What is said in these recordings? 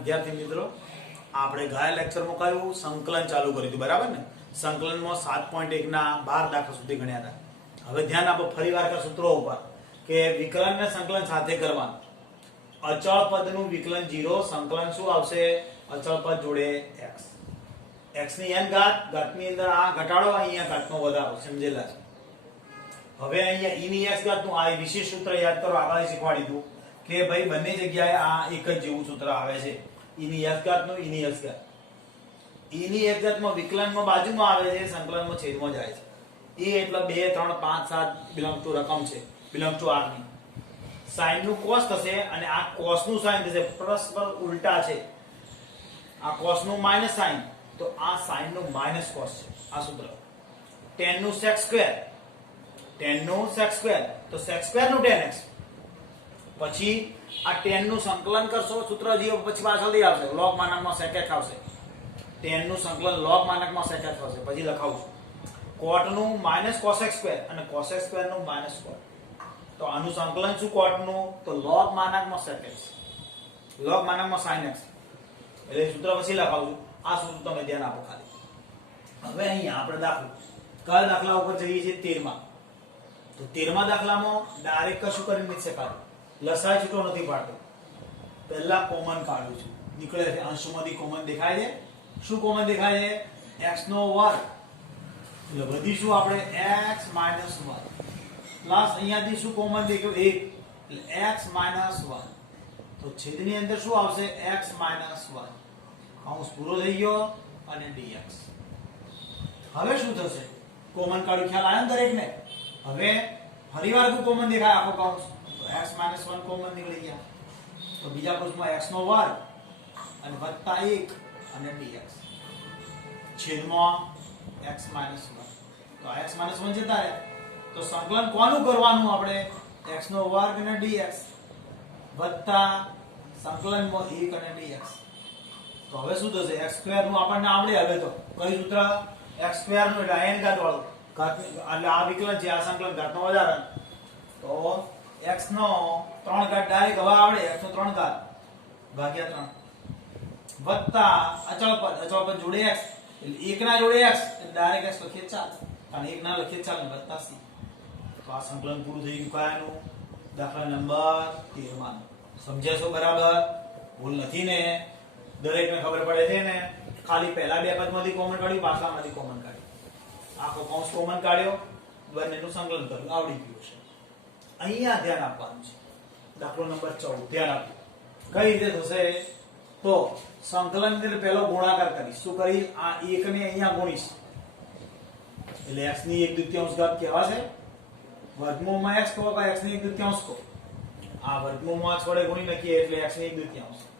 વિદ્યાર્થી મિત્રો આપણે ગયા લેક્ચરમાં કયું સંકલન ચાલુ કર્યું હતું બરાબર ને સંકલનમાં 7.1 ના 12 દાખલા સુધી ગણ્યા હતા હવે ધ્યાન આપો ફરીવાર કા સૂત્રો ઉપર કે વિકલન ને સંકલન સાથે કરવાનું અચળ પદનું વિકલન 0 સંકલન શું આવશે અચળ પદ જોડે x x ની n ઘાતની અંદર આ ઘટાડો અહીંયા ઘાતનો વધારો સમજેલા છે હવે અહીંયા e ની x ઘાતનું આ વિશેષ સૂત્ર યાદ કરો આગળ શીખવાડી દઉં કે ભાઈ બંને જગ્યાએ આ એક જ જેવું સૂત્ર આવે છે e ની x ઘાતનું e ની x ઘાત e ની x ઘાતમાં વિકલનમાં બાજુમાં આવે છે સંકલનમાં છેદમાં જાય છે e એટલે 2 3 5 7 બિલોંગ ટુ રકમ છે બિલોંગ ટુ r ની sin નું cos થશે અને આ cos નું sin થશે પરસ્પર ઉલટા છે આ cos નું માઈનસ sin તો આ sin નું માઈનસ cos છે આ સૂત્ર tan નું sec સ્ક્વેર tan નું sec સ્ક્વેર તો sec સ્ક્વેર નું tan x પછી આ tan નું સંકલન કરશો સૂત્ર જીઓ પછી પાછળથી આવશે log માનકમાં sec x આવશે tan નું સંકલન log માનકમાં sec x આવશે પછી લખાવું છું cot નું માઈનસ cos x સ્ક્વેર અને cos x સ્ક્વેર નું માઈનસ cot તો આનું સંકલન શું cot નું તો log માનકમાં sec x log માનકમાં sin x એટલે સૂત્ર પછી લખાવું છું આ સૂત્ર તમે ધ્યાન આપો ખાલી હવે અહીંયા આપણે દાખલો કયા દાખલા ઉપર જઈએ છીએ 13 માં તો 13 માં દાખલામાં ડાયરેક્ટ કશું કરી નથી શકાય લસાય છૂટો નથી પાડતો પહેલા કોમન કાઢું છું નીકળે છે અંશમાંથી કોમન દેખાય છે શું કોમન દેખાય છે x નો વર્ગ એટલે વધીશું આપણે x - 1 પ્લસ અહીંયાથી શું કોમન દેખ્યું 1 એટલે x - 1 તો છેદની અંદર શું આવશે x - 1 કૌંસ પૂરો થઈ ગયો અને dx હવે શું થશે કોમન કાઢ્યું ખ્યાલ આવ્યો ને દરેકને હવે ફરીવાર શું કોમન દેખાય આખો કૌંસ તો x - 1 કોમન નીકળી ગયા તો બીજા પૃષ્ઠમાં x નો વર્ગ અને વત્તા 1 અને dx છેદમાં x - 1 તો x - 1 જતા રહે તો સંકલન કોનું કરવાનું આપણે x નો વર્ગ અને dx વત્તા સંકલનમાં 1 અને dx તો હવે શું થશે x સ્ક્વેર નું આપણને આવડે હવે તો કઈ સૂત્ર x સ્ક્વેર નું એટલે n ઘાત વાળું ઘાત એટલે આ વિકલન છે આ સંકલન ઘાતનો વધારો તો x નો 3 ઘાત ડાયરેક્ટ હવે આવડે x નો 3 ઘાત ભાગ્યા 3 વત્તા અચળ પદ જોડે x એટલે 1 ના જોડે x એટલે ડાયરેક્ટ x લખીએ ચાલ અને 1 ના લખીએ ચાલ ને વત્તા c તો આ સંકલન પૂરું થઈ ગયું કયાનું દાખલા નંબર 13 માં સમજ્યા છો બરાબર ભૂલ નથી ને દરેકને ખબર પડે છે ને ખાલી પહેલા બે પદમાંથી કોમન કાઢ્યું પાછલામાંથી કોમન કાઢ્યું આખો કૌંસ કોમન કાઢ્યો બંનેનું સંકલન કર્યું આવડી ગયું છે અહીંયા ધ્યાન આપવાનું છે દાખલો નંબર 14 ધ્યાન આપો કઈ રીતે થશે તો સંકલન ને પહેલો ગુણાકાર કરીશ શું કરીશ આ 1 ને અહીંયા ગુણીશ એટલે x ની 1/2 ઘાત કહેવાશે વર્ગમૂળમાં x કહો કે x ની 1/2 કહો આ વર્ગમૂળમાં છોડે ગુણી નાખીએ એટલે x ની 1/2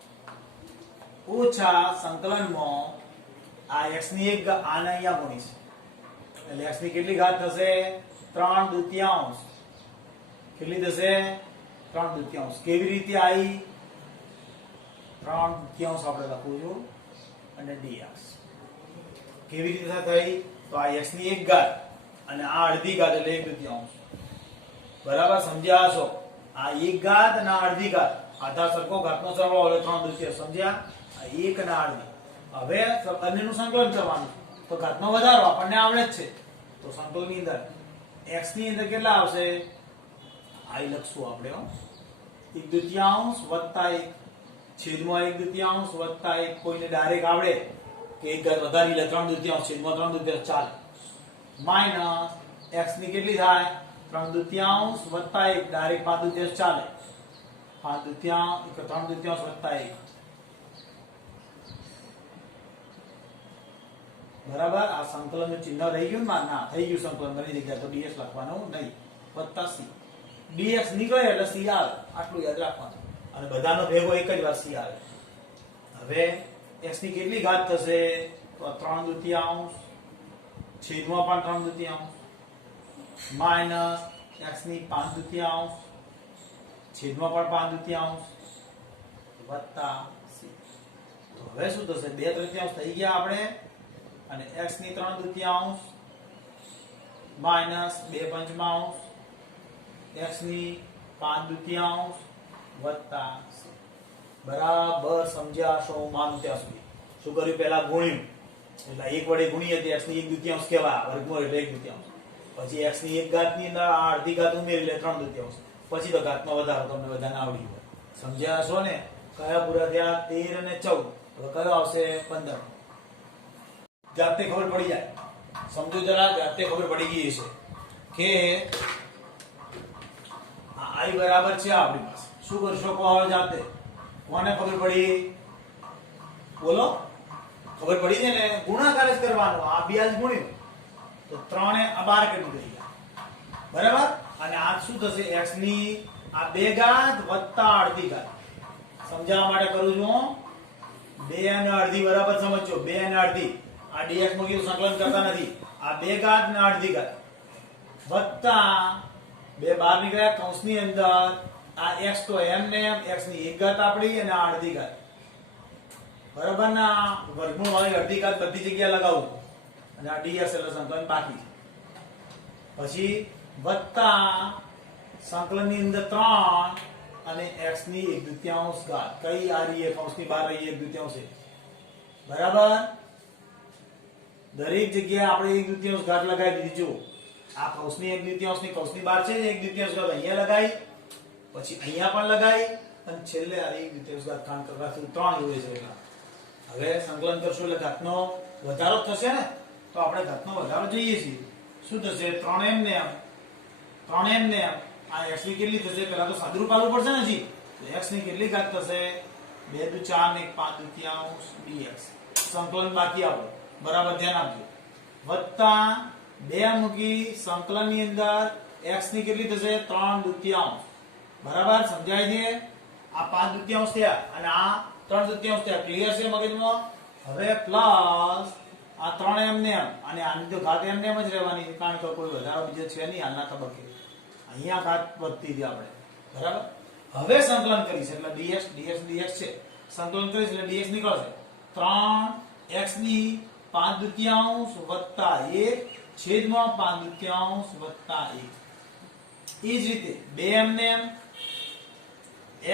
ઓછા સંકલનમાં આ x ની 1 આને અહીંયા ગુણીશ એટલે x ની કેટલી ઘાત થશે 3/2 કેટલી થશે 3/2 કેવી રીતે આવી 3/2 આપણે લખું છું અને dx કેવી રીતે થઈ તો આ x ની 1 ઘાત અને આ અડધી ઘાત એટલે 1/2 બરાબર સમજ્યા હશો આ 1 ઘાત અને આ અડધી ઘાત આધાર સરખો ઘાતનો સરવાળો એટલે 3/2 સમજ્યા આ 1 અને અડધી હવે બંનેનું સંકલન કરવાનું તો ઘાતનો વધારો આપણને આવડે જ છે તો સંકલનની અંદર x ની અંદર કેટલા આવશે આ લખશું આપણે 1/2 વત્તા 1 છેદમાં 1/2 વત્તા 1 કોઈને ડાયરેક્ટ આવડે કે એક ઘાત વધારી લે 3/2 છેદમાં 3/2 ચાલે માઈનસ x ની કેટલી થાય 3/2 વત્તા 1 ડાયરેક્ટ 5/2 ચાલે 3/2 વત્તા 1 બરાબર આ સંકલનનું ચિહ્ન રહી ગયું ના થઈ ગયું સંકલન બની જગ્યા તો ds લખવાનું નહીં વત્તા c dx નીકળે એટલે c આવે આટલું યાદ રાખવાનું અને બધાનો ભેગો એક જ વાર c આવે હવે x ની કેટલી ઘાત થશે તો 3/2 છેદમાં પણ 3/2 માઈનસ x ની 5/2 છેદમાં પણ 5/2 વત્તા c તો હવે શું થશે 2/3 થઈ ગયા આપણે અને x ની 3/2 માઈનસ 2/5 x ની 5/2 વત્તા c બરાબર સમજ્યા છો? માનું ત્યાં સુધી શું કર્યું? પહેલા ગુણ્યું એટલે એક વડે ગુણીએ તો x ની 1/2 કહેવાય, વર્ગમૂળ એટલે 1/2. પછી x ની 1 ઘાત ની અંદર અડધી ઘાત ઉમેરી એટલે 3/2. પછી તો ઘાતમાં વધારો તમને બધાને આવડી ગયો. સમજ્યા છો ને? કયા પૂરા થયા? 13 અને 14. હવે કયો આવશે? 15. જાતે ખબર પડી જાય. સમજો જરા, જાતે ખબર પડી ગઈ છે કે આ i બરાબર છે આપણી પાસે. શું કરશો? કહો હવે જાતે. કોને ખબર પડી? બોલો. ખબર પડી છે ને? ગુણાકાર જ કરવાનો. આ 2 ગુણ્યું તો 3 આ 12 કેટલું થઈ ગયા? બરાબર. અને આ શું થશે? x ની આ 2 ઘાત વત્તા અડધી ઘાત. સમજાવવા માટે કરું છું. 2 અને અડધી બરાબર સમજજો. 2 અને અડધી આ dx માં કીધું સંકલન કરતા નથી. આ 2 ઘાત ને અડધી ઘાત વત્તા 2 બહાર નીકળ્યા કૌંસની અંદર આ x તો એમ ને એમ x ની 1 ઘાત આપણી અને આ અડધી ઘાત. બરાબર ના? વર્ગમૂળ વાળી અડધી ઘાત બધી જગ્યાએ લગાવું અને આ dx એટલે સંકલન બાકી છે. પછી વત્તા સંકલનની અંદર 3 અને x ની 1/2 ઘાત. કઈ આ રહી? કૌંસની બહાર રહી 1/2 છે. બરાબર. દરેક જગ્યાએ આપણે 1/2 ઘાત લગાવી દીધી. જો આ કૌંસની 1/2 ની કૌંસની બહાર છે 1/2 ઘાત અહીંયા લગાવી, પછી અહીંયા પણ લગાવી અને છેલ્લે આ 1/2 ઘાત કામ કરવાથી 3 જોઈએ છે. હવે સંકલન કરશું એટલે ઘાતનો વધારો થશે ને? તો આપણે ઘાતનો વધારો જોઈએ છીએ. શું થશે? 3m ને m 3m ને m. આ x ની કેટલી થશે? પહેલા તો સાદુરૂપ આવવું પડશે ને જી. તો x ની કેટલી ઘાત થશે? 2 દુ 4 ને 1/5 dx. સંકલન બાકી આવે. બરાબર ધ્યાન આપજો. વત્તા 2 મૂકી સંકલનની અંદર x ની કેટલી થશે? 3/2. બરાબર સમજાય છે? આ 5/2 થયા અને આ 3/2 થયા. ક્લિયર છે મગજમાં? હવે પ્લસ આ 3m ને m અને આની તો ઘાત એમ ને એમ જ રહેવાની, કારણ કે કોઈ વધારો બીજો છે નહીં હાલના તબક્કે. અહીંયા ઘાત વધતી હતી આપણે. બરાબર. હવે સંકલન કરીશ એટલે dx છે. સંકલન કરીશ એટલે dx નીકળશે 3x ની 5/2 વત્તા 1 છેદમાં 5/2 વત્તા 1. એ જ રીતે 2m ને m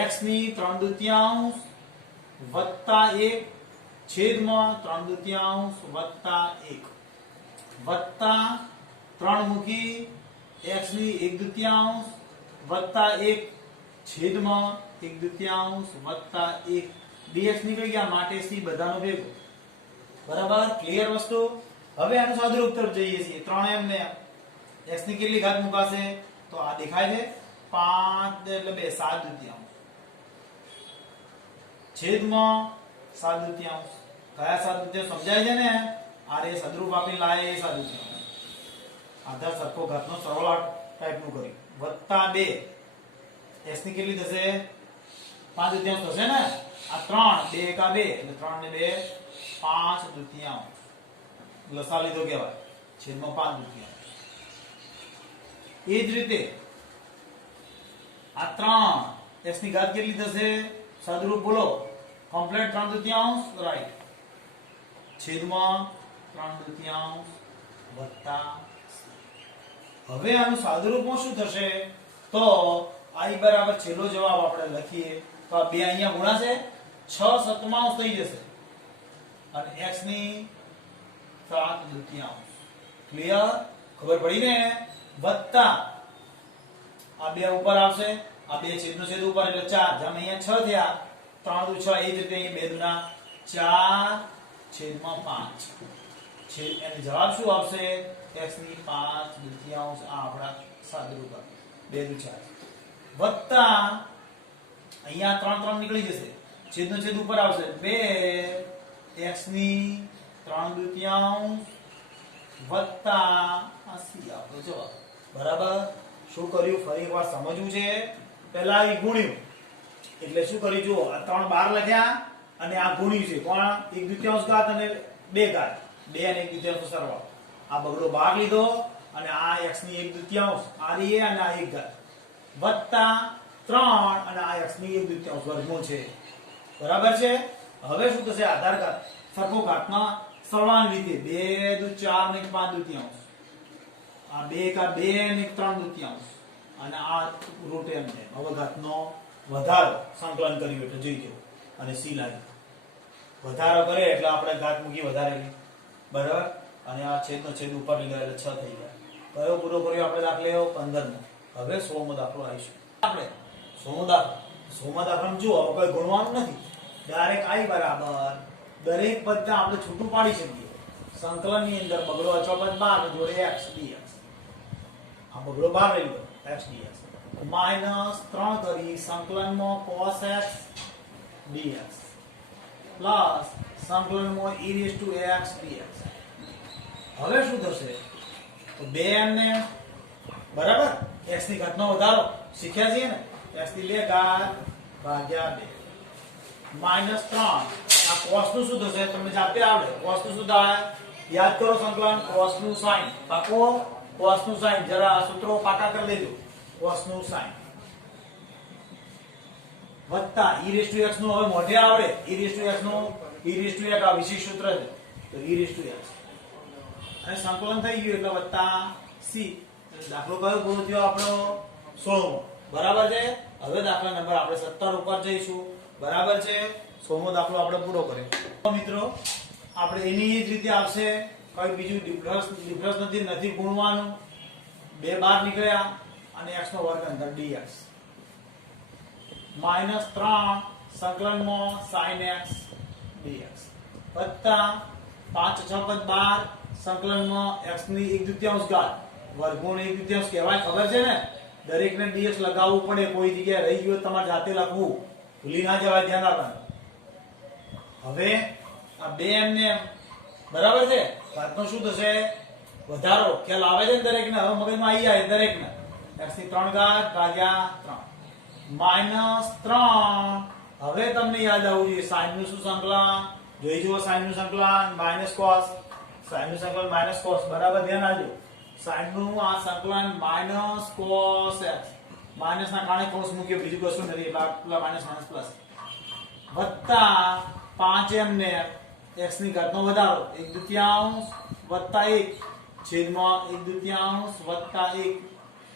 x ની 3/2 વત્તા 1 છેદમાં 3/2 વત્તા 1 વત્તા 3 મૂકી x ની 1/2 વત્તા 1 છેદમાં 1/2 વત્તા 1. dx નીકળી ગયા માટે c બધાનો ભેગો. બરાબર. ક્લિયર વસ્તુ? હવે આનું સાદુરૂપ તરફ જઈએ છીએ. 3m ને x ની કેટલી ઘાત મુકાશે? તો આ દેખાય છે 5 એટલે 2 7/2 છેદમાં 7/2. કયા 7/2 સમજાય છે ને? આ રે સાદુરૂપ આપી લાય 7/2. આધાર સરખો ઘાતનો સરવાળો ટાઈપનું કર્યું. વત્તા 2 x ની કેટલી થશે? 5/2 થશે ને? આ 3 2 કા 2 એટલે 3 ને 2 5/2 લસા લીધો કહેવાય. છેદમાં 5/2. એ જ રીતે આ 3 x ની ઘાત કેટલી થશે? સાદુરૂપ બોલો. Complete 3/2 right. છેદમાં 3/2 વત્તા. હવે આનું સાદુરૂપમાં શું થશે? તો i બરાબર છેલ્લો જવાબ આપણે લખીએ તો આ 2 અહીંયા ગુણાશે 6/7 થઈ જશે અને x ની 7/2. ક્લિયર? ખબર પડી ને? વત્તા આ 2 ઉપર આવશે, આ 2 છેદનો છેદ ઉપર એટલે 4. જેમ અહીંયા 6 થયા 3 દુ 6. એ જ રીતે અહીં 2 દુના 4 છેદમાં 5. છેદ એનો જવાબ શું આવશે? x ની 5/2 આ આપણા સાદુરૂપ 2 દુ 4 વત્તા અહીંયા 3 3 નીકળી જશે. છેદનો છેદ ઉપર આવશે 2 x ની 3/2 વત્તા આ c આપણો જવાબ. બરાબર. શું કર્યું? ફરી એકવાર સમજવું છે. પહેલા એ ગુણ્યું એટલે શું કર્યું? જુઓ આ 3 12 લખ્યા અને આ ગુણ્યું છે. કોણ? 1/2 ઘાત અને 2 ઘાત. 2 અને 1/2 નો સરવાળો. આ બગડો બહાર લીધો અને આ x ની 1/2 આ રહી અને આ 1 ઘાત વત્તા 3 અને આ x ની 1/2 વર્ગમૂળ છે. બરાબર છે? હવે શું થશે? આધાર ઘાત સરખો ઘાતમાં સરવાળાની રીતે 2 દુ 4 ને 5/2 આ 2 કા 2 ને 3/2 અને આ રૂટ એમ છે. હવે ઘાતનો વધારો સંકલન કર્યું એટલે જોઈ જવું. અને c લાગે. વધારો કરે એટલે આપણે ઘાત મૂકી વધારેલી, બરાબર. અને આ છેદનો છેદ ઉપર લીધો એટલે 6 થઈ જાય. કયો પૂરો કર્યો આપણે દાખલો? 15મો. હવે 100મો દાખલો આવીશું આપણે. 100મો દાખલામાં જુઓ, કોઈ ગુણવાનું નથી, ડાયરેક્ટ i બરાબર દરેક પદને આપણે છૂટું પાડી શકીએ. સંકલનની અંદર બગડો અચળ પદ 12 જોડે x dx. આ બગડો 12 લઈ લો, x dx -3 કરી સંકલનમાં cos x dx પ્લસ સંકલનમાં e raised to x dx. હવે શું થશે? તો 2m ને બરાબર x ની ઘાતનો વધારો શીખ્યા છીએ ને, x ની 2 ઘાત ભાગ્યા 2 -3. આ cos નું શું થશે? તમને જાતે આવડે. cos નું શું થાય? યાદ કરો સંકલન cos નું sin. પાકો cos નું sin. જરા સૂત્રો પાકા કરી દેજો. cos નું sin વત્તા e raised to x નું હવે મોઢે આવડે. e raised to x નું e raised to x આ વિશેષ સૂત્ર છે, તો e raised to x અને સંકલન થઈ ગયું એટલે વત્તા c. દાખલો કયો પૂરો થયો આપણો? 16મો. બરાબર છે. હવે દાખલા નંબર આપણે 17 ઉપર જઈશું. બરાબર છે. 16મો દાખલો આપણે પૂરો કર્યો. તો મિત્રો આપણે એની જ રીતે આવશે, કઈ બીજું ડિફરન્સ નથી ગુણવાનું. 2 બહાર નીકળ્યા અને x નો વર્ગ અંદર dx -3 સંકલનમાં sin x dx વત્તા 5 6 પદ 12 સંકલનમાં x ની 1/2 ઘાત વર્ગમૂળ 1/2 કહેવાય, ખબર છે ને? દરેકને dx લગાવવું પડે. કોઈ જગ્યાએ રહી ગયું તમારે જાતે લખવું, ભૂલી ના જવાય, ધ્યાન રાખવાનું. હવે આ 2m ને બરાબર છે, ઘાતનો શું થશે? વધારો. ખ્યાલ આવે છે ને દરેકને? હવે મગજમાં આવી જાય દરેકને. x ની 3 ઘાત ભાગ્યા 3 -3. હવે તમને યાદ આવવું જોઈએ sin નું શું સંકલન? જોઈ જુઓ sin નું સંકલન માઈનસ cos. sin નું સંકલન માઈનસ cos. બરાબર ધ્યાન આપજો. sin નું આ સંકલન માઈનસ cos x. માઈનસ ના કારણે cos મૂક્યો, બીજું કશું નથી, એટલે માઈનસ માઈનસ પ્લસ વત્તા 5m ને x ની ઘાતનો વધારો 1/2 વત્તા 1 છેદમાં 1/2 વત્તા 1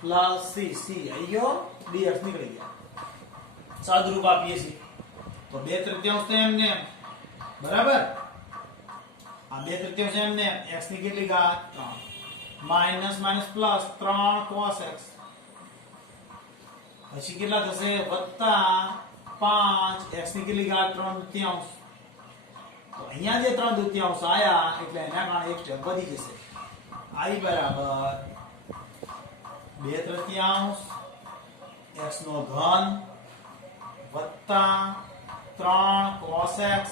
પ્લસ c. c આવી ગયો, dx નીકળી ગયા. સાદુરૂપ આપીએ છીએ તો 2/3 તો એમને બરાબર. આ 2/3 એમને x ની કેટલી ઘાત? 3 minus minus plus 3 cos x. પછી કેટલા થશે? વત્તા 5 x ની કેટલી ઘાત? 3/2. તો અહીંયા જે 3/2 આયા એટલે એના કારણે એક સ્ટેપ વધી જશે. i બરાબર 2/3 x નો ઘન વત્તા 3 cos x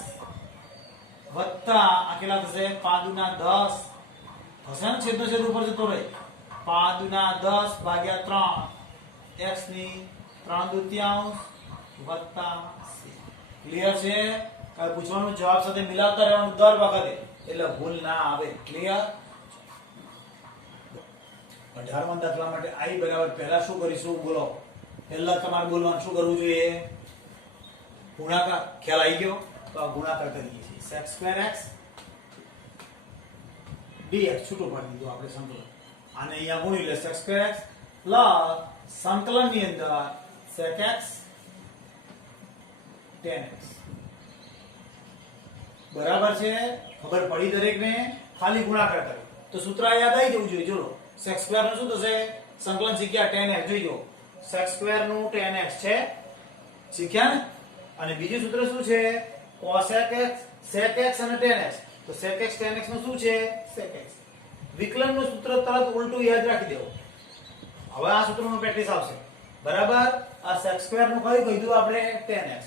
વત્તા આ કેટલા થશે? 5×10 થશે ને, છેદનો છેદ ઉપર જતો રહે. 5×10 ભાગ્યા 3 x ની 3/2 વત્તા c. ક્લિયર છે? કાલ પૂછવાનું જવાબ સાથે મિલાવતા રહેવાનું દર વખતે, એટલે ભૂલ ના આવે. ક્લિયર? 18મા દાખલા માટે i બરાબર પહેલા શું કરીશું? બોલો. પહેલા તમારે બોલવાનું શું કરવું જોઈએ? ગુણાકાર. ખ્યાલ આવી ગયો? તો આ ગુણાકાર કરીએ છીએ. sec2x dx છૂટું પાડી દીધું આપણે સંકલન. આને અહીંયા ગુણી લે sec2x પ્લસ સંકલનની અંદર secx tan x. બરાબર છે? ખબર પડી દરેકને? ખાલી ગુણાકાર કર્યો તો સૂત્ર યાદ આવી જવું જોઈએ. જોલો sec2 નું શું થશે? સંકલન શીખ્યા tan x. જોઈજો sec2 નું tan x છે, શીખ્યા ને? અને બીજું સૂત્ર શું છે? cos x sec x અને tan x. તો sec x tan x નું શું છે? sec x. વિકલનનું સૂત્ર તરત ઉલટું યાદ રાખી દેવું. હવે આ સૂત્રનું પ્રેક્ટિસ આવશે. બરાબર. આ sec2 નું કયું કીધું આપણે? tan x.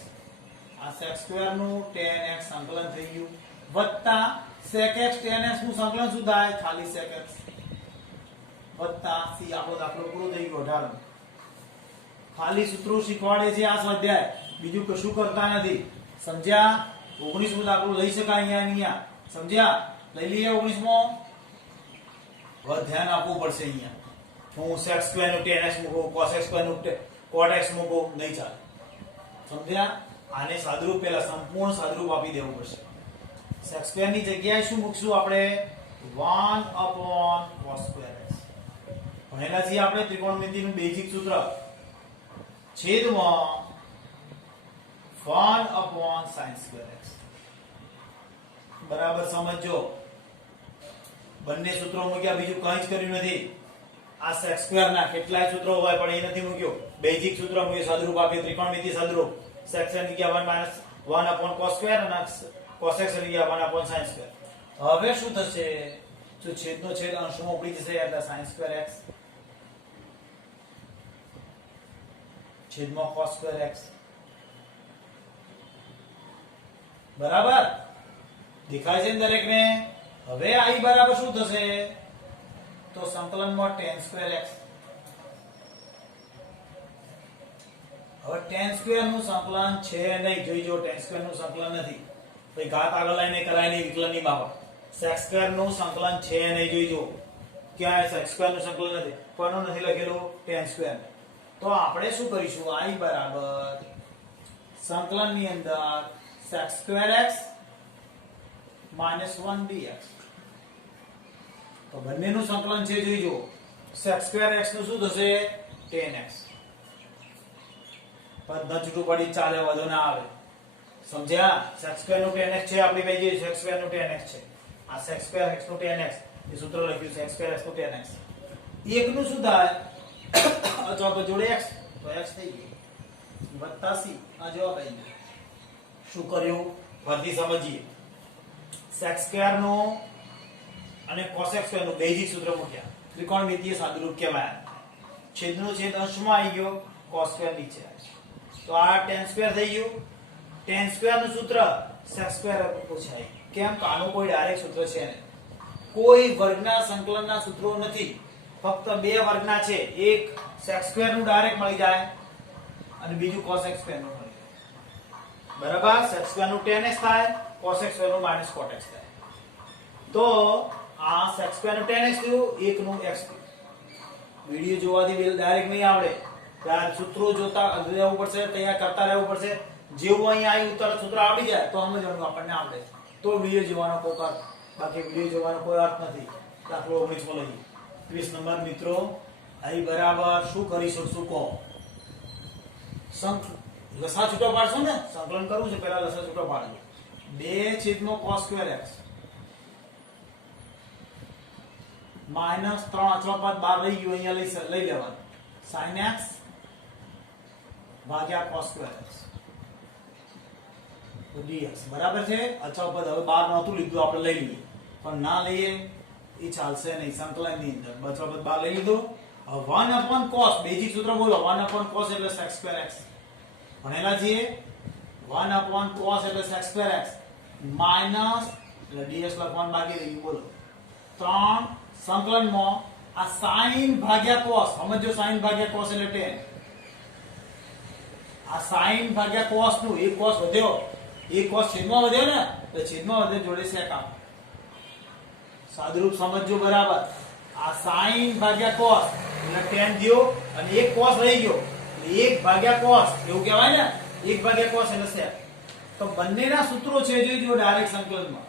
આ sec2 નું tan x સંકલન થઈ ગયું વત્તા sec x tan x નું સંકલન શું થાય? ખાલી sec x વત્તા c. આપણો દાખલો પૂરો થઈ ગયો. 18. ખાલી સૂત્રો શીખવાડે છે આ સ્વાધ્યાય, બીજું કશું કરતા નથી. સમજ્યા? 19મો દાખલો લઈ શકાય અહીંયા. સમજ્યા? લઈ લઈએ 19મો. હવે ધ્યાન આપવું પડશે. અહીંયા હું sec2 નું tan x મૂકું, cos x2 નું cot x મૂકું, નહીં ચાલે. સમજ્યા? આને સાદુરૂપ પહેલા સંપૂર્ણ સાદુરૂપ આપી દેવું પડશે. sec2 ની જગ્યાએ શું મૂકશું આપણે? 1/cos2x. ભણેલા છીએ આપણે ત્રિકોણમિતિનું બેઝિક સૂત્ર. છેદમાં 1/sin²x બરાબર સમજો બંને સૂત્રો મૂક્યા બીજું કંઈ જ કર્યું નથી આ sec² ના કેટલાય સૂત્રો હોય પણ એ નથી મૂક્યો બેઝિક સૂત્ર મૂક્યો સાદુરૂપ આપ્યું ત્રિકોણમિતિ સાદુરૂપ sec ની જગ્યાએ 1/cos² અને cos x ની જગ્યાએ 1/sin². હવે શું થશે જો છેદનો છેદ અંશમાં ઉપડી જશે એટલે sin²x છેદમાં cos²x બરાબર દેખાય છે દરેકને. હવે i બરાબર શું થશે તો સંકલનમાં tan²x. હવે tan² નું સંકલન છે નહીં જોઈજો tan² નું સંકલન નથી ભાઈ ઘાત આગળ લઈને કરાય નહીં વિકલનની બાબત sec² નું સંકલન છે નહીં જોઈજો ક્યાં sec² નું સંકલન નથી પણ નથી લખેલું tan². તો આપણે શું કરીશું i બરાબર સંકલનની અંદર sec²x -1 dx. તો બંનેનું સંકલન છે જોઈજો sec²x નું શું થશે tan x. પદ છૂટું પડી ચાલે વધુ ના આવે સમજ્યા. sec² નું tan x છે આપણી પાસે જે sec² નું tan x છે આ sec²x નું tan x એ સૂત્ર લખ્યું sec²x નું tan x. એક નું શું થાય અથવા તો જોડે x તો x થઈ ગયું વત્તા c આ જવાબ આવી ગયો. શું કર્યું ફરીથી સમજીએ sec² નું અને cos² નું બેઝિક સૂત્ર મૂક્યા ત્રિકોણમિતિય સાદુરૂપ કહેવાય. છેદનો છેદ અંશમાં આવી ગયો cos² નીચે તો આ tan² થઈ ગયું. tan² નું સૂત્ર sec² પૂછાય કેમ કે આનું કોઈ ડાયરેક્ટ સૂત્ર છે નહીં કોઈ વર્ગના સંકલનના સૂત્રો નથી ફક્ત બે વર્ગના છે એક sec² નું ડાયરેક્ટ મળી જાય અને બીજું cos² નું મળી જાય બરાબર. sec² નું tan x થાય cos² નું -cot x થાય. તો આ sec² નું tan x થયું એક નું x થયું. વિડિયો જોવાથી બિલ ડાયરેક્ટ નહીં આવડે ત્યારે સૂત્રો જોતા રહેવું પડશે તૈયાર કરતા રહેવું પડશે. જેવું અહીંયા આવ્યું તરત સૂત્ર આવડી જાય તો સમજવાનું આપણને આવડે તો વિડિયો જોવાનો કોઈ અર્થ બાકી વિડિયો જોવાનો કોઈ અર્થ નથી. દાખલો 19 માં લઈએ 30 નંબર મિત્રો i બરાબર શું કરી શકશું કહો. લસા છૂટો પાડશો ને સંકલન કરવું છે પહેલા લસા છૂટો પાડજો 2/cos²x -3 અચળ પદ બહાર લઈ ગયો અહીંયા લઈ લેવાનું sin x ભાગ્યા cos²x તો dx બરાબર છે. અચળ પદ હવે બહાર નહોતું લીધું આપણે લઈ લઈએ પણ ના લઈએ એ ચાલશે નહીં સંકલનની અંદર અચળ પદ બહાર લઈ લીધું. હવે 1/cos બેઝિક સૂત્ર બોલો 1/cos એટલે sec²x ભણેલા છીએ 1/cos એટલે sec²x માઈનસ એટલે ds લખવાનું બાકી રહ્યું બોલો 3 સંકલનમાં આ sin ભાગ્યા cos સમજો sin ભાગ્યા cos એટલે tan. આ sin ભાગ્યા cos નું એક cos વધ્યો એક cos છેદમાં વધ્યો ને એટલે છેદમાં વધે જોડે sec આપ સાદુરૂપ સમજો બરાબર. આ sin ભાગ્યા cos એટલે tan થયો અને એક cos રહી ગયો એટલે 1/cos એવું કહેવાય ને 1/cos એટલે sec. તો બંનેના સૂત્રો છે જોઈજો ડાયરેક્ટ સંકલનમાં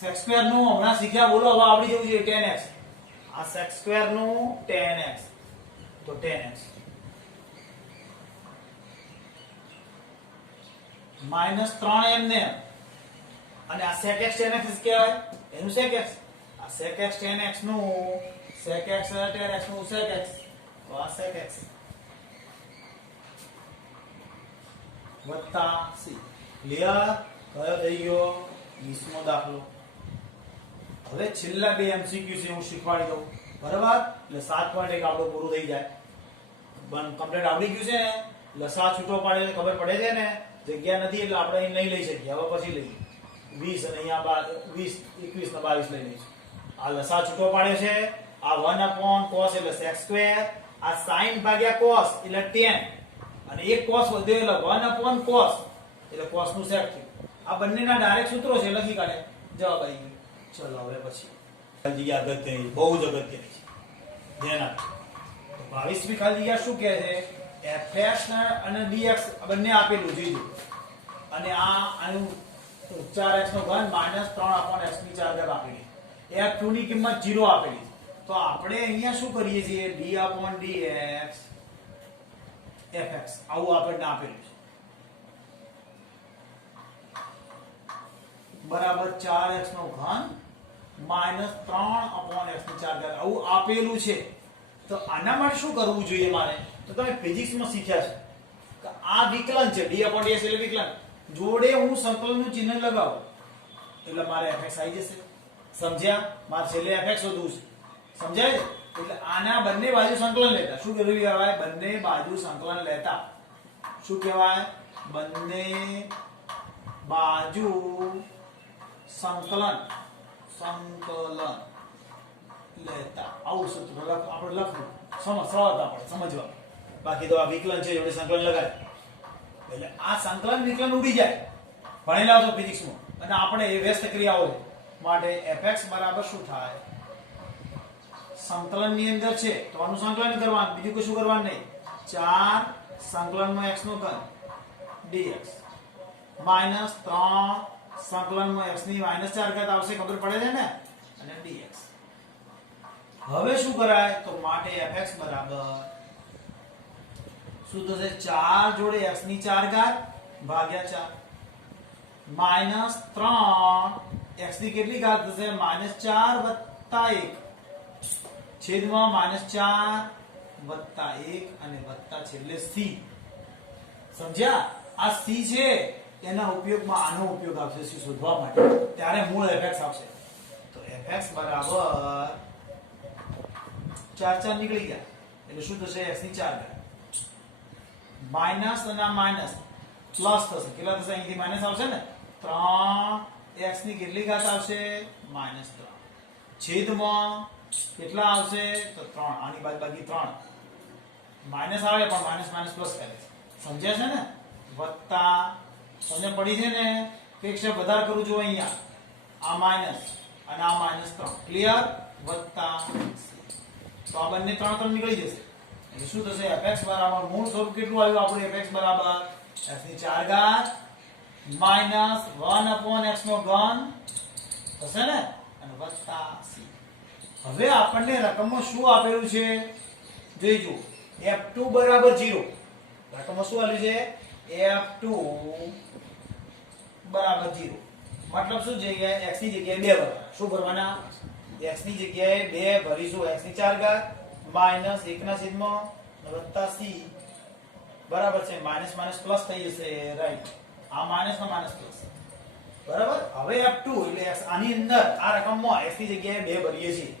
sec² નું હમણાં શીખ્યા બોલો હવે આવડી જવું જોઈએ tan x. આ sec² નું tan x તો tan x -3 એમને અને આ sec x tan x કહેવાય એનું sec x. આ sec x tan x નું sec x tan x નું sec x તો આ sec x વત્તા c ક્લિયર. કયો થઈ ગયો 20મો દાખલો. હવે છેલ્લા બે MCQ છે હું શીખવાડી દઉં બરાબર એટલે 7.1 આપણું પૂરું થઈ જાય. કમ્પ્લીટ આવડી ગયું છે ને લસા છૂટો પાડે એટલે ખબર પડે છે ને જગ્યા નથી એટલે આપણે અહીં નહીં લઈ શકીએ હવે પછી લઈએ 20 અને અહીંયા 20 21 ને 22 લઈ લઈશું. આ લસા છૂટો પાડ્યો છે આ 1/cos એટલે sec². આ sin ભાગ્યા cos એટલે tan અને એક cos વધ્યો એટલે 1/cos એટલે cos નું sec થયું. આ બંનેના ડાયરેક્ટ સૂત્રો છે લખી કાઢે જવાબ આવી ગયો. ચલો હવે પછી જગ્યા અગત્યની બહુ જ અગત્યની છે ધ્યાન આપજો. તો 22મી ખાલી જગ્યા શું કહે છે fx અને dx બંને આપેલું જોઈજો અને આ આનું 4x નો ઘન -3/x ની 4 ઘાત આપેલી f2 ની કિંમત 0 આપેલી. તો આપણે અહીંયા શું કરીએ છીએ d/dx fx આવું આપણને આપેલું છે બરાબર 4x નો ઘન માઇનસ 3/x ની 4 આવું આપેલું છે. તો આના માટે શું કરવું જોઈએ મારે? તો તમે ફિઝિક્સમાં શીખ્યા છે કે આ વિકલન છે d/dx એટલે વિકલન, જોડે હું સંકલનનું ચિહ્ન લગાવું એટલે મારે fx આવી જશે. સમજ્યા? મારે છેલ્લે fx શોધવું છે. સમજાય? એટલે આના બંને બાજુ સંકલન લેતા શું કરવું કહેવાય? બંને બાજુ સંકલન લેતા શું કહેવાય? બંને બાજુ સંકલન લેતા આવું સૂત્ર આપણે લખવું. સરળતા પડે સમજવા. બાકી તો આ વિકલન છે જોડે સંકલન લગાય એટલે આ સંકલન વિકલન ઉડી જાય. ભણેલા છો ફિઝિક્સમાં. અને આપણે એ વ્યસ્ત ક્રિયાઓ છે માટે fx બરાબર શું થાય? સંકલન ની અંદર છે તો આનું સંકલન કરવાનું, બીજું કશું કરવાનું નહીં. 4 સંકલનમાં x નો ઘન dx માઈનસ 3 સંકલનમાં x ની -4 ઘાત આવશે, ખબર પડે છે ને? અને dx. હવે શું કરાય? તો માટે fx બરાબર શું થશે? 4 જોડે x ની 4 ઘાત ભાગ્યા 4 માઈનસ 3 x ની કેટલી ઘાત થશે? -4 વત્તા 1 છેદમાં -4 વત્તા 1 અને વત્તા છેલ્લે c. સમજ્યા? આ c છે એના ઉપયોગમાં આનો ઉપયોગ આવશે c શોધવા માટે, ત્યારે મૂળ fx આવશે. તો fx બરાબર 4 નીકળી ગયા એટલે શું થશે? x ની 4 ઘાત માઈનસ અને માઈનસ પ્લસ થશે. કેટલા થશે? અહીંથી માઈનસ આવશે ને 3 x ની કેટલી ઘાત આવશે? -3 છેદમાં કેટલા આવશે? તો 3. આની બાદબાકી 3 માઈનસ આવે પણ માઈનસ માઈનસ પ્લસ કરે છે. સમજ્યા છે ને? વત્તા તમને પડી છે ને? એક સ્ટેપ વધારે કરું છું અહીંયા, આ માઈનસ અને આ -3 ક્લિયર? વત્તા તો આ બંને 3 નીકળી જશે એટલે શું થશે? fx બરાબર મૂળ સ્વરૂપ કેટલું આવ્યું આપણે? fx બરાબર x ની 4 ઘાત માઈનસ 1/x નો ઘન થશે ને અને વત્તા c. હવે આપણને રકમમાં શું આપેલું છે જોઈ જુઓ. f2 બરાબર 0. રકમમાં શું આપ્યું છે? f2 બરાબર 0. મતલબ શું જગ્યાએ x ની જગ્યાએ 2 ભરવાના. શું ભરવાના? x ની જગ્યાએ 2 ભરીશું x ની 4 ઘાત માઈનસ 1 ના છેદમાં વત્તા c બરાબર છે. માઈનસ માઈનસ પ્લસ થઈ જશે. રાઈટ, આ માઈનસ ના માઈનસ પ્લસ બરાબર. હવે f2 એટલે આની અંદર આ રકમમાં x ની જગ્યાએ 2 ભરીએ છીએ.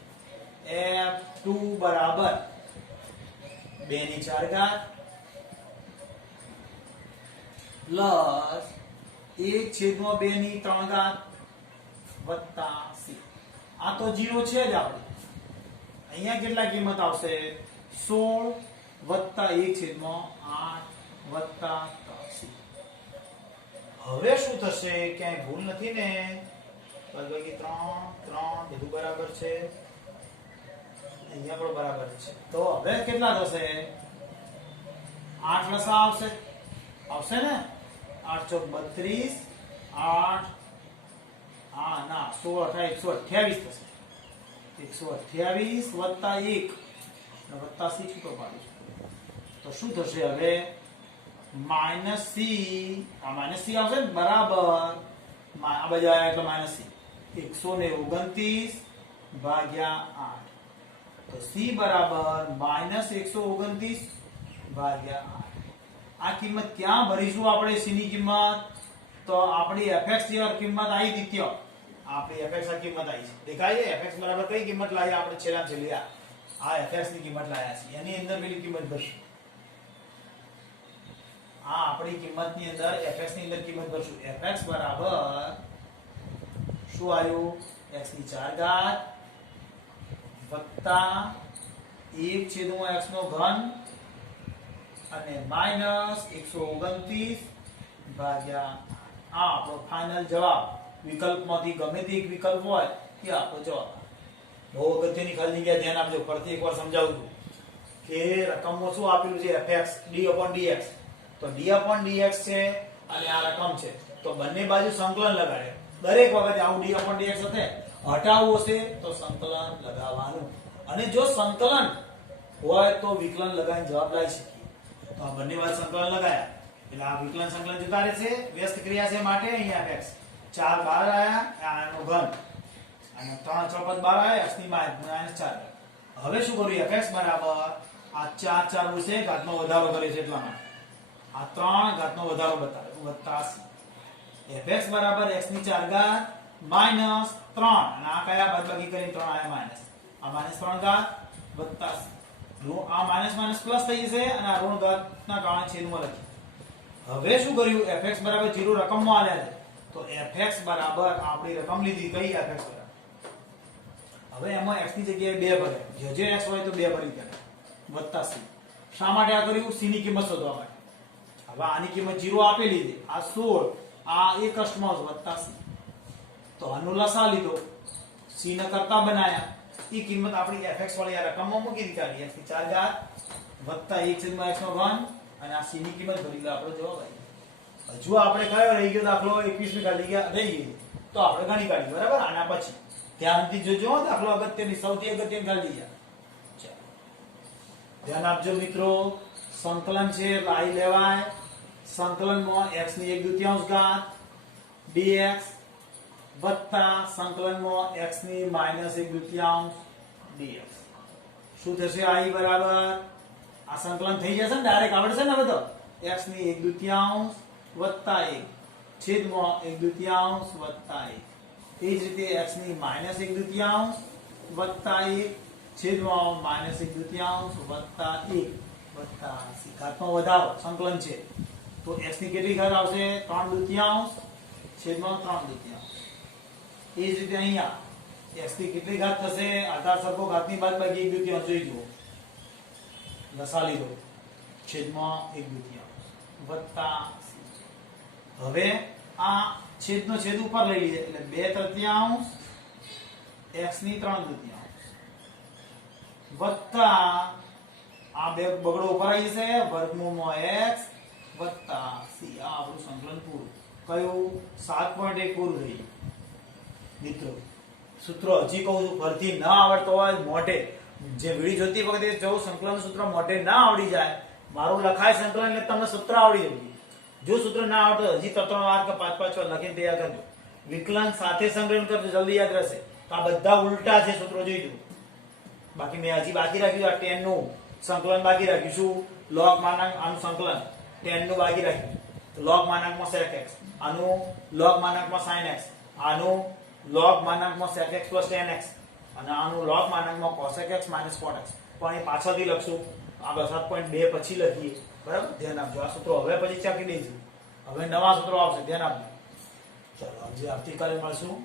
f2 બરાબર 2 ની 4 ઘાત પ્લસ 1/2 ની 3 ઘાત વત્તા c. આ તો 0 છે જ આપણે. અહીંયા કેટલા કિંમત આવશે? 16 વત્તા 1/8 વત્તા c. હવે શું થશે? ક્યાંય ભૂલ નથી ને? બાદબાકી 3 બધું બરાબર છે, અહીંયા પણ બરાબર છે. તો હવે કેટલા થશે? 8 લસા આવશે ને? 8 ચોક 32 8 ના 16 128 થશે. 128 વત્તા 1 અને વત્તા c છૂટો પાડીશું તો શું થશે? હવે માઈનસ c, આ માઈનસ c આવશે ને બરાબર આ બાજુ આવ્યા એટલે માઈનસ c 129 ભાગ્યા 8 તો c બરાબર -129 ભાગ્યા 8. આ કિંમત ક્યાં ભરીશું આપણે? c ની કિંમત તો આપણી fx ની કિંમત આવી હતી ત્યાં. આપણી fx ની કિંમત આવી છે, દેખાય છે? fx બરાબર કઈ કિંમત લાવી આપણે? છેલ્લી આ fx ની કિંમત લાવ્યા છે. એની અંદર પેલી કિંમત ભરશું. આ આપણી કિંમતની અંદર fx ની અંદર કિંમત ભરશું. fx બરાબર શું આવ્યું? x ની 4 ઘાત વત્તા 1/x નો ઘન અને માઈનસ 129 ભાગ્યા આ આપણો ફાઇનલ જવાબ. વિકલ્પમાંથી ગમે તે એક વિકલ્પ હોય એ આપણો જવાબ. બહુ અગત્યની ખાલી જગ્યા ધ્યાન આપજો. ફરીથી એકવાર સમજાવું છું કે રકમમાં શું આપેલું છે? fx d/dx. તો d/dx છે અને આ રકમ છે તો બંને બાજુ સંકલન લગાડે. દરેક વખતે આવું d/dx હશે હટાવવું હશે તો સંકલન લગાવવાનું. અને જો સંકલન હોય તો વિકલન લગાવીને જવાબ લાવી શકીએ. તો આ બંને બાજુ સંકલન લગાયા એટલે આ વિકલન સંકલન જતા રહેશે. વ્યસ્ત ક્રિયા છે માટે અહીંયા fx 4 બહાર આયા આનો ઘન અને 3 ચોપન બહાર આયા x ની -4. હવે શું કર્યું fx બરાબર આ 4 4 ઉસે ઘાતનો વધારો કરે છે એટલા માટે આ 3 ઘાતનો વધારો બતાવે વત્તા c. fx બરાબર x ની 4 ઘાત માઈનસ 3 અને આ કયા બાદબાકી કરીને 3 આયા માઈનસ આ -3 ઘાત વત્તા c. આ માઈનસ માઈનસ પ્લસ થઈ જશે અને આ ઋણ ઘાતના કારણે છેદમાં લખી. હવે શું કર્યું fx બરાબર 0 રકમમાં આલ્યા છે તો fx બરાબર આપણી રકમ લીધી કઈ fx બરાબર હવે એમાં x ની જગ્યાએ 2 ભરે જે x હોય તો 2 ભરી દે વત્તા c. શા માટે આ કર્યું c ની કિંમત શોધવા માટે. હવે આની કિંમત 0 આપેલી છે આ 16 આ 1 અષ્ટમાંશ વત્તા c તો આનો લસા લીધો c ને કરતા બનાયા ઈ કિંમત આપણી fx વાળી આ રકમમાં મૂકી દીધી x ની 4 ઘાત વત્તા 1/x નો ઘન અને આ c ની કિંમત ભરી લે આપણો જવાબ આવી. હજુ આપણે કયો રહી ગયો દાખલો 21 મી કાઢી ગયા રહી ગઈ તો આપણે ગણી કાઢી બરાબર. આના પછી ધ્યાનથી જોજો દાખલો અગત્યની સૌથી અગત્યની કાઢી ગયા. ચાલો ધ્યાન આપજો મિત્રો. સંકલન છે લાઈ લેવાય સંકલનમાં x ની 1/2 ઘાત dx વત્તા સંકલનમાં x ની -1/2 dx શું થશે i બરાબર આ સંકલન થઈ જશે ને ડાયરેક્ટ આવડશે ને હવે તો x ની 1/2 વત્તા 1 છેદમાં 1/2 વત્તા 1 એ જ રીતે x ની -1/2 વત્તા 1 છેદમાં -1/2 વત્તા 1 વત્તા c. ઘાતનો વધારો સંકલન છે તો x ની કેટલી ઘાત આવશે 3/2 છેદમાં 3/2. એ જ રીતે અહીંયા x ની કેટલી ઘાત થશે આધાર સરખો ઘાતની બાદબાકી 1/2 જોઈ જુઓ લસા લીધો છેદમાં 1/2 વત્તા c. હવે આ છેદનો છેદ ઉપર લઈ લીધે એટલે 2/3 x ની 3/2 વત્તા આ બે બગડો ઉપર આવી જશે વર્ગમૂળમાં x વત્તા c. આ આપણું સંકલન પૂરું કયું 7.1 પૂરું થઈ ગયું. મિત્રો સૂત્ર હજી કહું છું ફરતી ના આવડતો હોય મોઢે જે વિડિયો જોતી વખતે જો સંકલન સૂત્ર મોઢે ના આવડી જાય મારું લખાય સંકલન એટલે તમને સૂત્ર આવડી જશે. જો સૂત્ર ના આવડતો હજી 3 વાર કે 5 વાર લખીને તૈયાર કરજો. વિકલન સાથે સંકલન કરજો જલ્દી યાદ રહેશે. આ બધા ઉલટા છે સૂત્રો જોઈ જુઓ. બાકી મેં હજી બાકી રાખ્યું આ 10 નું સંકલન બાકી રાખ્યું શું log માનાંક આનું સંકલન 10 નું બાકી રાખ્યું log માનાંકમાં sec x આનું log માનાંકમાં sin x આનું log માનાંકમાં sec x plus tan x અને આનું log માનાંકમાં cos x minus cot x. પણ એ પાછળથી લખશું આગળ 7.2 પછી લખીએ બરાબર. ધ્યાન આપજો આ સૂત્રો હવે પછી ચાકી દઈશું. હવે નવા સૂત્રો આવશે ધ્યાન આપજો. ચાલો આજે આવતીકાલે મળશું.